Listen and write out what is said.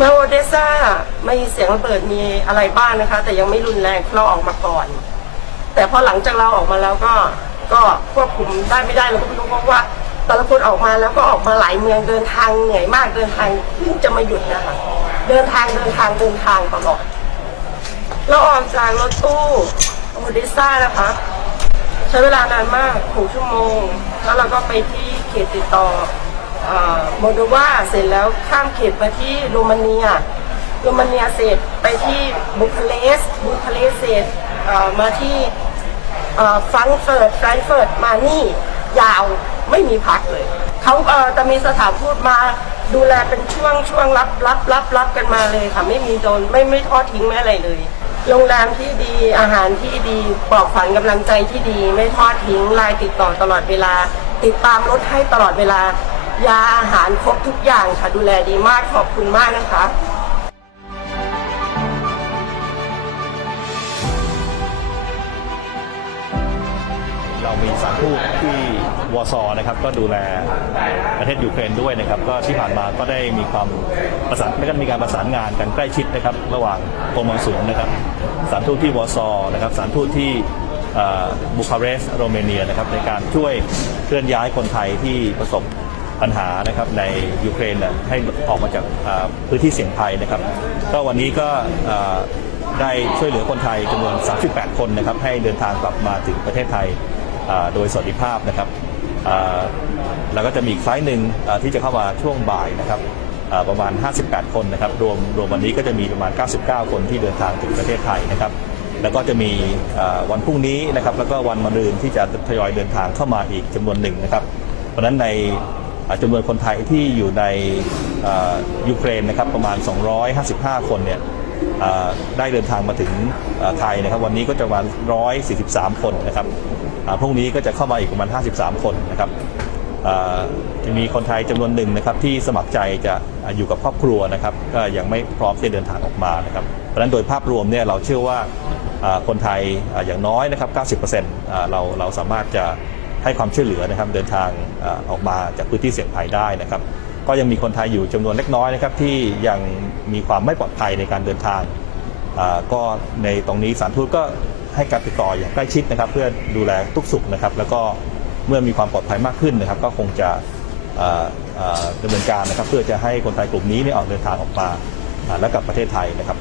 มาวอเดซ่าไม่เสียงระเบิดมีอะไรบ้างนะคะ แต่ยังไม่รุนแรงเราออกมาก่อน แต่พอหลังจากเราออกมาแล้วก็ก็ควบคุมได้ไม่ได้เราก็ไม่รู้เพราะว่าแต่ละคนออกมาแล้วก็ออกมาหลายเมืองเดินทางเหนื่อยมากเดินทางเพิ่งจะมาหยุดนะคะเดินทางเดินทางเดินทางตลอดเราออกจากรถตู้โอเดซ่านะคะ ใช้เวลานานมากหกชั่วโมง แล้วเราก็ไปที่เขตติดต่อ โมโดวาเสร็จแล้วข้ามเขตไปที่โรมาเนีย โรมาเนียเสร็จไปที่บุคาเรสต์บุคาเรสต์เสร็จมาที่ฟรังเฟิร์ตแฟรงก์เฟิร์ตมานี่ยาวไม่มีพักเลยเขาเจะมีสถานทูตมาดูแลเป็นช่วงช่วงรับรับรับรับกันมาเลยค่ะไม่มีโดนไม่ไม่ทอดทิ้งไม่อะไรเลยโรงแรมที่ดีอาหารที่ดีปลอบฝันกำลังใจที่ดี ไม่ทอดทิ้งไลน์ติดต่อตลอดเวลา ติดตามรถให้ตลอดเวลา ยาอาหารครบทุกอย่างค่ะ ดูแลดีมากขอบคุณมากนะคะเรามีสถารทูตที่วอร์ซอนะครับก็ดูแลประเทศยูเครนด้วยนะครับ ก็ที่ผ่านมาก็ได้มีความประสานและก็มีการประสานงานกันใกล้ชิดนะครับ ระหว่างกรมกงสุลนะครับสารทูตที่วอร์ซอนะครับสารทูตที่บูคาเรสต์โรเมเนียนะครับในการช่วยเคลื่อนย้ายคนไทยที่ประสบ ปัญหานะครับในยูเครนให้ออกมาจากพื้นที่เสี่ยงภัยนะครับ ก็วันนี้ก็ได้ช่วยเหลือคนไทยจำนวน 38 คนนะครับ ให้เดินทางกลับมาถึงประเทศไทยโดยสวัสดิภาพนะครับแล้วก็จะมีอีกไฟล์หนึ่งที่จะเข้ามาช่วงบ่ายนะครับประมาณ 58 คนนะครับ รวมรวมวันนี้ก็จะมีประมาณ 99 คนที่เดินทางถึงประเทศไทยนะครับ แล้วก็จะมีวันพรุ่งนี้นะครับ แล้วก็วันมะรืนที่จะทยอยเดินทางเข้ามาอีกจำนวนหนึ่งนะครับ เพราะฉะนั้นใน จำนวนคนไทยที่อยู่ในยูเครนนะครับประมาณ 255 คนเนี่ยได้เดินทางมาถึงไทยนะครับ วันนี้ก็จะประมาณ 143 คนนะครับพรุ่งนี้ก็จะเข้ามาอีกประมาณ 53 คนนะครับจะมีคนไทยจำนวนหนึ่งนะครับที่สมัครใจจะอยู่กับครอบครัวนะครับ ก็ยังไม่พร้อมที่จะเดินทางออกมานะครับเพราะฉะนั้นโดยภาพรวมเนี่ยเราเชื่อว่าคนไทยอย่างน้อยนะครับ 90%เราเราสามารถจะ ให้ความช่วยเหลือนะครับเดินทางออกมาจากพื้นที่เสี่ยงภัยได้นะครับ ก็ยังมีคนไทยอยู่จำนวนเล็กน้อยนะครับที่ยังมีความไม่ปลอดภัยในการเดินทางก็ในตรงนี้สารทูตก็ให้การติดต่ออย่างใกล้ชิดนะครับ เพื่อดูแลทุกสุขนะครับ แล้วก็เมื่อมีความปลอดภัยมากขึ้นนะครับ ก็คงจะดำเนินการนะครับ เพื่อจะให้คนไทยกลุ่มนี้เนี่ยออกเดินทางออกมาอ่าและกลับประเทศไทยนะครับ